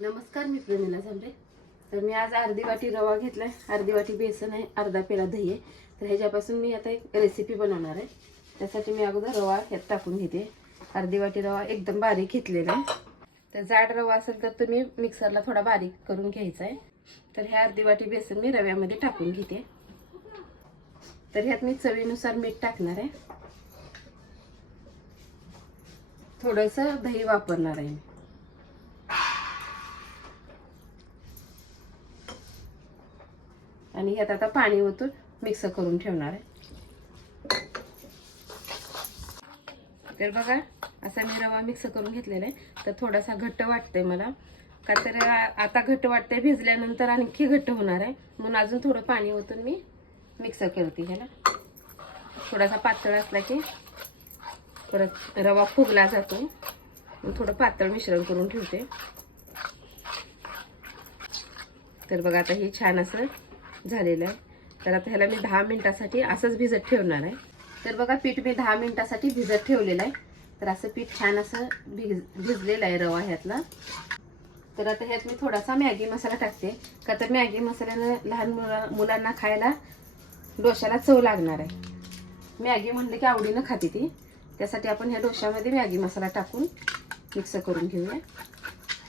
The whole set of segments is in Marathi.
नमस्कार मी प्रमिला झांबरे. तर मी आज अर्धी वाटी रवा घेतलाय. अर्धी वाटी बेसन आहे अर्धा पेला दही आहे. तर ह्याच्यापासून मी आता एक रेसिपी बनवणार आहे. त्यासाठी मी अगोदर रवा ह्यात टाकून घेते. अर्धी वाटी रवा एकदम बारीक घेतलेला आहे. तर जाड रवा असेल तर तुम्ही मिक्सरला थोडा बारीक करून घ्यायचा आहे. तर ह्या अर्धी वाटी बेसन मी रव्यामध्ये टाकून घेते. तर ह्यात मी चवीनुसार मीठ टाकणार आहे. थोडंसं दही वापरणार आहे आणि ह्यात आता पाणी ओतून मिक्स करून ठेवणार आहे. तर बघा असा मी रवा मिक्स करून घेतलेला आहे. तर थोडासा घट्ट वाटतंय मला. का तर आता घट्ट वाटतंय भिजल्यानंतर आणखी घट्ट होणार आहे. म्हणून अजून थोडं पाणी ओतून मी मिक्स करते ह्याला. थोडासा पातळ असला की परत रवा फुगला जातो. मग थोडं पातळ मिश्रण करून ठेवते. तर बघा आता हे छान असं झालेलं आहे. तर आता ह्याला मी दहा मिनटासाठी असंच भिजत ठेवणार आहे. तर बघा पीठ मी दहा मिनटासाठी भिजत ठेवलेलं आहे. तर असं पीठ छान असं भिज भिजलेलं आहे रवा ह्यातला. तर आता ह्यात मी थोडासा मॅगी मसाला टाकते. का तर मॅगी मसाल्यानं लहान मुला मुलांना खायला डोशाला चव लागणार आहे. मॅगी म्हणलं की आवडीनं खाते ती. त्यासाठी आपण ह्या डोशामध्ये मॅगी मसाला टाकून मिक्स करून घेऊया.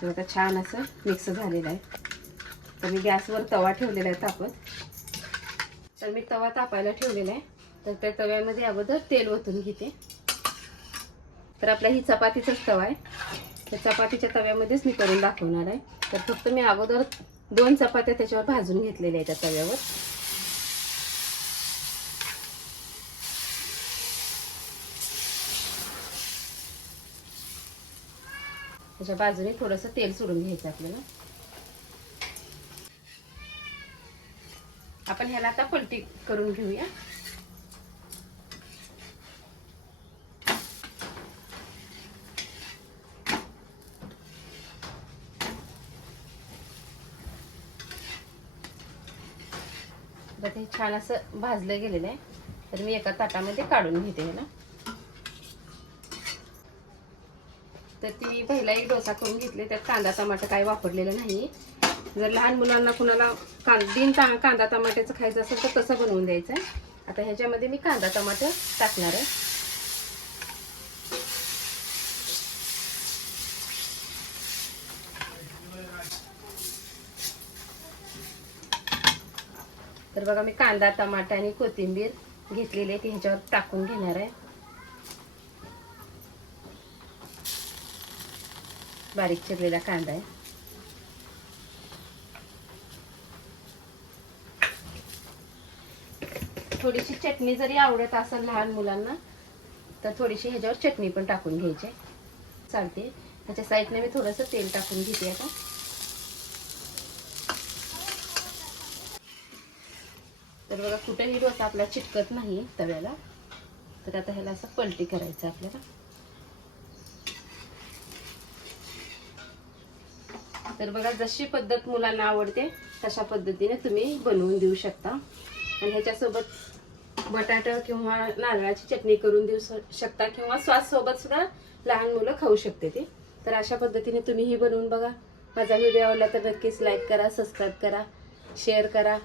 तर आता छान असं मिक्स झालेलं आहे. तर मी गॅसवर तवा ठेवलेला आहे तापत. तर मी तवा तापायला ठेवलेला आहे. तर त्या तव्यामध्ये अगोदर तेल ओतून घेते. तर आपला ही चपातीचाच तवा आहे. त्या चपातीच्या तव्यामध्येच मी करून दाखवणार आहे. तर फक्त मी अगोदर दोन चपात्या त्याच्यावर भाजून घेतलेल्या आहेत त्या तव्यावर. त्याच्या बाजूने थोडंसं तेल सोडून घ्यायचं आपल्याला. आपण ह्याला आता पलटी करून घेऊया. ते छान असं भाजलं गेलेलं आहे. तर मी एका ताटामध्ये काढून घेते ह्याला तर ती पहिलाही डोसा करून घेतले त्यात कांदा टमाटर काही वापरलेलं नाही. जर लहान मुलांना कुणाला कांद बिन ता कांदा टमाट्याचं खायचं असेल तर तसं बनवून द्यायचं आहे आता ह्याच्यामध्ये मी कांदा टमाटर टाकणार आहे. तर बघा मी कांदा टमाटा आणि कोथिंबीर घेतलेली आहे ती ह्याच्यावर टाकून घेणार आहे. बारीक चिरलेला कांदा आहे. थोडीशी चटणी जरी आवडत असेल लहान मुलांना तर थोडीशी ह्याच्यावर चटणी पण टाकून घ्यायची चालते. त्याच्या साईडने मी थोडंसं तेल टाकून घेते आता. तर बघा कुठेही डोसा आपला चिटकत नाही तव्याला. तर आता ह्याला असं पलटी करायचं आपल्याला. तर बघा जशी पद्धत मुलांना आवडते तशा पद्धतीने तुम्ही बनवून देऊ शकता. आणि ह्याच्यासोबत बटाटा किंवा नारळाची चटणी करून देऊ शकता किंवा स्वाससोबत सुद्धा लहान मुलं खाऊ शकते ती. तर अशा पद्धतीने तुम्हीही बनवून बघा. माझा व्हिडिओ आवडला तर नक्कीच लाईक करा सबस्क्राईब करा शेअर करा.